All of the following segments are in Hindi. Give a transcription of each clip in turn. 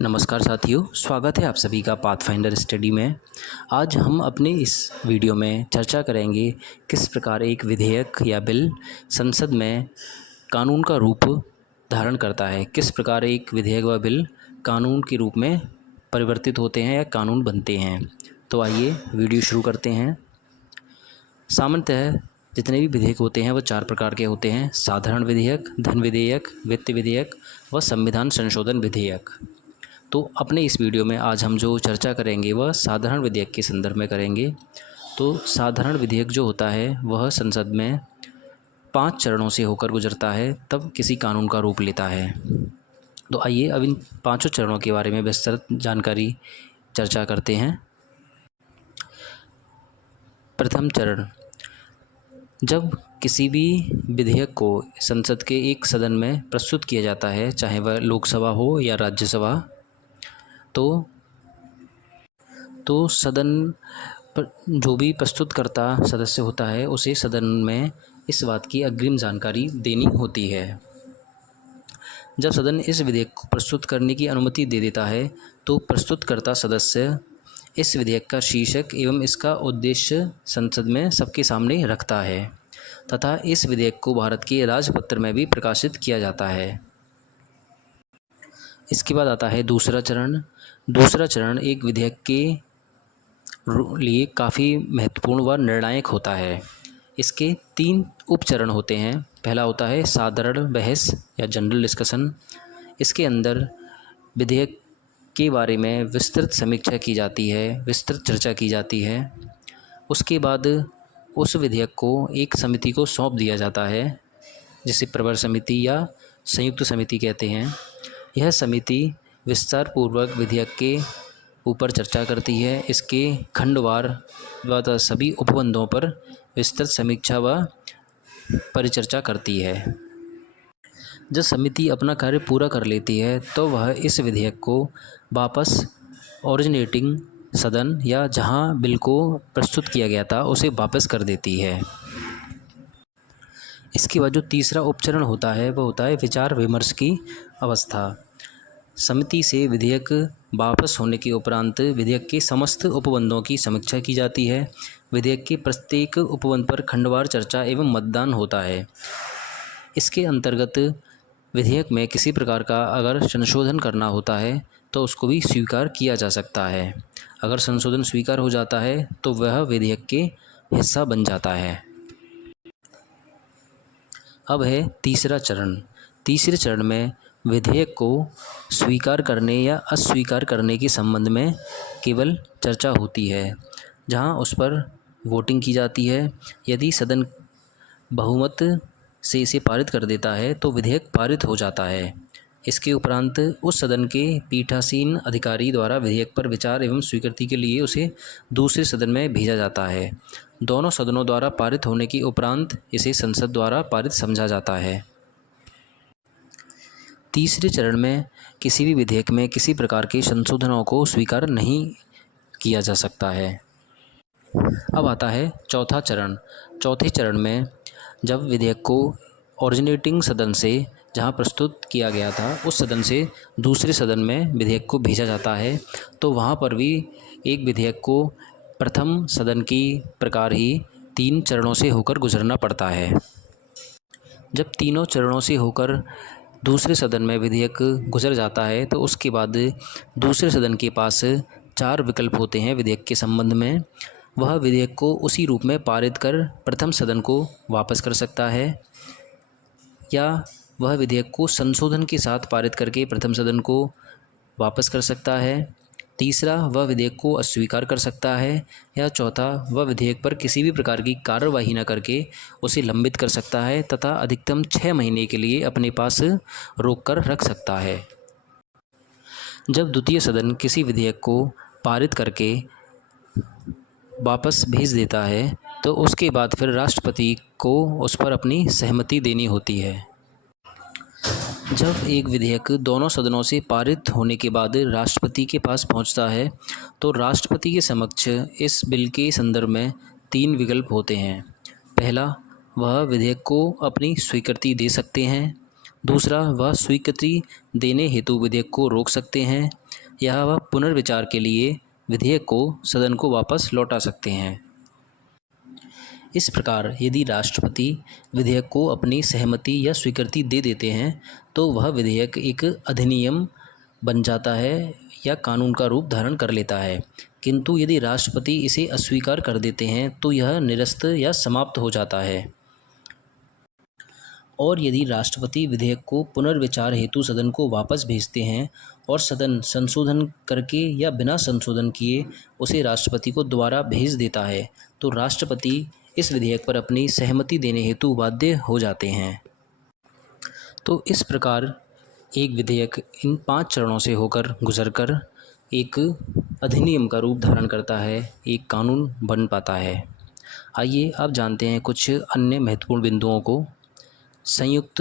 नमस्कार साथियों, स्वागत है आप सभी का पाथफाइंडर स्टडी में। आज हम अपने इस वीडियो में चर्चा करेंगे किस प्रकार एक विधेयक या बिल संसद में कानून का रूप धारण करता है, किस प्रकार एक विधेयक व बिल कानून के रूप में परिवर्तित होते हैं या कानून बनते हैं। तो आइए वीडियो शुरू करते हैं। सामान्यतः जितने भी विधेयक होते हैं वह 4 प्रकार के होते हैं: साधारण विधेयक, धन विधेयक, वित्त विधेयक व संविधान संशोधन विधेयक। तो अपने इस वीडियो में आज हम जो चर्चा करेंगे वह साधारण विधेयक के संदर्भ में करेंगे। तो साधारण विधेयक जो होता है वह संसद में 5 चरणों से होकर गुजरता है, तब किसी कानून का रूप लेता है। तो आइए अब इन 5 चरणों के बारे में विस्तृत जानकारी चर्चा करते हैं। प्रथम चरण, जब किसी भी विधेयक को संसद के एक सदन में प्रस्तुत किया जाता है, चाहे वह लोकसभा हो या राज्यसभा, तो सदन पर जो भी प्रस्तुतकर्ता सदस्य होता है उसे सदन में इस बात की अग्रिम जानकारी देनी होती है। जब सदन इस विधेयक को प्रस्तुत करने की अनुमति दे देता है तो प्रस्तुतकर्ता सदस्य इस विधेयक का शीर्षक एवं इसका उद्देश्य संसद में सबके सामने रखता है तथा इस विधेयक को भारत के राजपत्र में भी प्रकाशित किया जाता है। इसके बाद आता है दूसरा चरण। दूसरा चरण एक विधेयक के लिए काफ़ी महत्वपूर्ण व निर्णायक होता है। इसके 3 उपचरण होते हैं। पहला होता है साधारण बहस या जनरल डिस्कशन। इसके अंदर विधेयक के बारे में विस्तृत समीक्षा की जाती है, विस्तृत चर्चा की जाती है। उसके बाद उस विधेयक को एक समिति को सौंप दिया जाता है, जिसे प्रवर समिति या संयुक्त समिति कहते हैं। यह समिति विस्तार पूर्वक विधेयक के ऊपर चर्चा करती है, इसके खंडवार व सभी उपबंधों पर विस्तृत समीक्षा व परिचर्चा करती है। जब समिति अपना कार्य पूरा कर लेती है तो वह इस विधेयक को वापस ओरिजिनेटिंग सदन या जहां बिल को प्रस्तुत किया गया था उसे वापस कर देती है। इसके बाद जो तीसरा उपचरण होता है वह होता है विचार विमर्श की अवस्था। समिति से विधेयक वापस होने के उपरांत विधेयक के समस्त उपबंधों की समीक्षा की जाती है। विधेयक के प्रत्येक उपबंध पर खंडवार चर्चा एवं मतदान होता है। इसके अंतर्गत विधेयक में किसी प्रकार का अगर संशोधन करना होता है तो उसको भी स्वीकार किया जा सकता है। अगर संशोधन स्वीकार हो जाता है तो वह विधेयक के हिस्सा बन जाता है। अब है तीसरा चरण। तीसरे चरण में विधेयक को स्वीकार करने या अस्वीकार करने के संबंध में केवल चर्चा होती है, जहां उस पर वोटिंग की जाती है। यदि सदन बहुमत से इसे पारित कर देता है तो विधेयक पारित हो जाता है। इसके उपरांत उस सदन के पीठासीन अधिकारी द्वारा विधेयक पर विचार एवं स्वीकृति के लिए उसे दूसरे सदन में भेजा जाता है। दोनों सदनों द्वारा पारित होने के उपरांत इसे संसद द्वारा पारित समझा जाता है। तीसरे चरण में किसी भी विधेयक में किसी प्रकार के संशोधनों को स्वीकार नहीं किया जा सकता है। अब आता है चौथा चरण। चौथे चरण में जब विधेयक को ओरिजिनेटिंग सदन से जहां प्रस्तुत किया गया था उस सदन से दूसरे सदन में विधेयक को भेजा जाता है, तो वहां पर भी एक विधेयक को प्रथम सदन की प्रकार ही 3 चरणों से होकर गुजरना पड़ता है। जब तीनों चरणों से होकर दूसरे सदन में विधेयक गुजर जाता है तो उसके बाद दूसरे सदन के पास 4 विकल्प होते हैं विधेयक के संबंध में। वह विधेयक को उसी रूप में पारित कर प्रथम सदन को वापस कर सकता है, या वह विधेयक को संशोधन के साथ पारित करके प्रथम सदन को वापस कर सकता है। तीसरा, वह विधेयक को अस्वीकार कर सकता है, या चौथा, वह विधेयक पर किसी भी प्रकार की कार्यवाही न करके उसे लंबित कर सकता है तथा अधिकतम 6 महीने के लिए अपने पास रोक कर रख सकता है। जब द्वितीय सदन किसी विधेयक को पारित करके वापस भेज देता है तो उसके बाद फिर राष्ट्रपति को उस पर अपनी सहमति देनी होती है। जब एक विधेयक दोनों सदनों से पारित होने के बाद राष्ट्रपति के पास पहुंचता है तो राष्ट्रपति के समक्ष इस बिल के संदर्भ में 3 विकल्प होते हैं। पहला, वह विधेयक को अपनी स्वीकृति दे सकते हैं। दूसरा, वह स्वीकृति देने हेतु विधेयक को रोक सकते हैं या वह पुनर्विचार के लिए विधेयक को सदन को वापस लौटा सकते हैं। इस प्रकार यदि राष्ट्रपति विधेयक को अपनी सहमति या स्वीकृति दे देते हैं तो वह विधेयक एक अधिनियम बन जाता है या कानून का रूप धारण कर लेता है। किंतु यदि राष्ट्रपति इसे अस्वीकार कर देते हैं तो यह निरस्त या समाप्त हो जाता है। और यदि राष्ट्रपति विधेयक को पुनर्विचार हेतु सदन को वापस भेजते हैं और सदन संशोधन करके या बिना संशोधन किए उसे राष्ट्रपति को दोबारा भेज देता है तो राष्ट्रपति इस विधेयक पर अपनी सहमति देने हेतु बाध्य हो जाते हैं। तो इस प्रकार एक विधेयक इन 5 चरणों से होकर गुजरकर एक अधिनियम का रूप धारण करता है, एक कानून बन पाता है। आइए अब जानते हैं कुछ अन्य महत्वपूर्ण बिंदुओं को। संयुक्त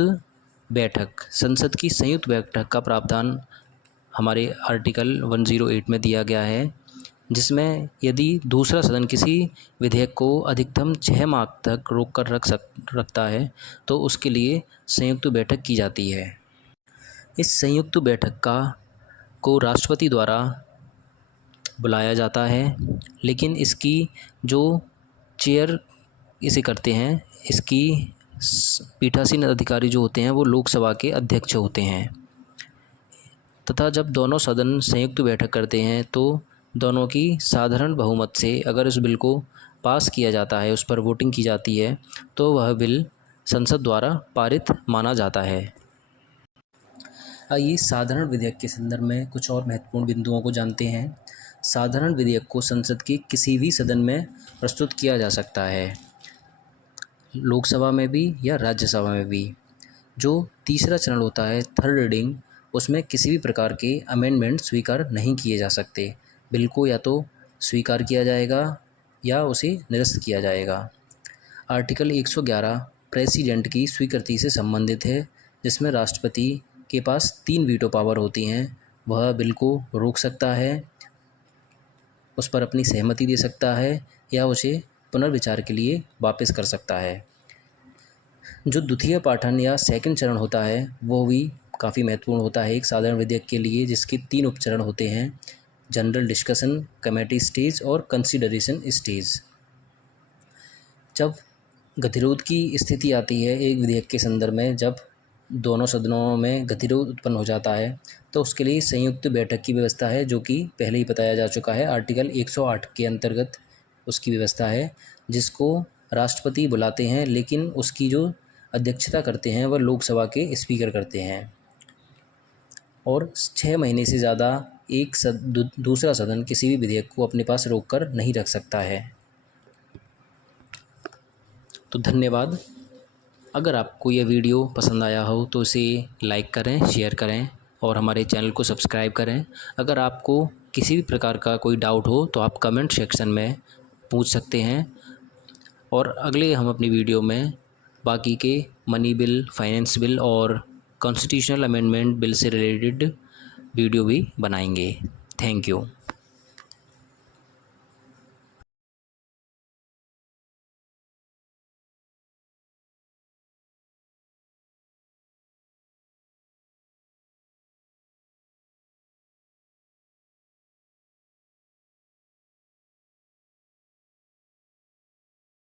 बैठक, संसद की संयुक्त बैठक का प्रावधान हमारे आर्टिकल 108 में दिया गया है, जिसमें यदि दूसरा सदन किसी विधेयक को अधिकतम 6 माह तक रोक कर रखता है तो उसके लिए संयुक्त बैठक की जाती है। इस संयुक्त बैठक को राष्ट्रपति द्वारा बुलाया जाता है, लेकिन इसकी जो चेयर इसे करते हैं, इसकी पीठासीन अधिकारी जो होते हैं वो लोकसभा के अध्यक्ष होते हैं। तथा जब दोनों सदन संयुक्त बैठक करते हैं तो दोनों की साधारण बहुमत से अगर उस बिल को पास किया जाता है, उस पर वोटिंग की जाती है, तो वह बिल संसद द्वारा पारित माना जाता है। आइए साधारण विधेयक के संदर्भ में कुछ और महत्वपूर्ण बिंदुओं को जानते हैं। साधारण विधेयक को संसद के किसी भी सदन में प्रस्तुत किया जा सकता है, लोकसभा में भी या राज्यसभा में भी। जो तीसरा चरण होता है, थर्ड रीडिंग, उसमें किसी भी प्रकार के अमेंडमेंट स्वीकार नहीं किए जा सकते। बिल को या तो स्वीकार किया जाएगा या उसे निरस्त किया जाएगा। आर्टिकल 111 प्रेसिडेंट की स्वीकृति से संबंधित है, जिसमें राष्ट्रपति के पास 3 वीटो पावर होती हैं। वह बिल को रोक सकता है, उस पर अपनी सहमति दे सकता है या उसे पुनर्विचार के लिए वापस कर सकता है। जो द्वितीय पाठन या सेकंड चरण होता है वो भी काफ़ी महत्वपूर्ण होता है एक साधारण विधेयक के लिए, जिसके 3 उपचरण होते हैं, जनरल डिस्कशन, कमेटी स्टेज और कंसिडरेशन स्टेज। जब गतिरोध की स्थिति आती है एक विधेयक के संदर्भ में, जब दोनों सदनों में गतिरोध उत्पन्न हो जाता है तो उसके लिए संयुक्त बैठक की व्यवस्था है, जो कि पहले ही बताया जा चुका है। आर्टिकल 108 के अंतर्गत उसकी व्यवस्था है, जिसको राष्ट्रपति बुलाते हैं, लेकिन उसकी जो अध्यक्षता करते हैं वह लोकसभा के स्पीकर करते हैं। और 6 महीने से ज़्यादा एक दूसरा सदन किसी भी विधेयक को अपने पास रोक कर नहीं रख सकता है। तो धन्यवाद। अगर आपको यह वीडियो पसंद आया हो तो इसे लाइक करें, शेयर करें और हमारे चैनल को सब्सक्राइब करें। अगर आपको किसी भी प्रकार का कोई डाउट हो तो आप कमेंट सेक्शन में पूछ सकते हैं, और अगले हम अपनी वीडियो में बाकी के मनी बिल, फाइनेंस बिल और कॉन्स्टिट्यूशनल अमेंडमेंट बिल से रिलेटेड वीडियो भी बनाएंगे। Thank you.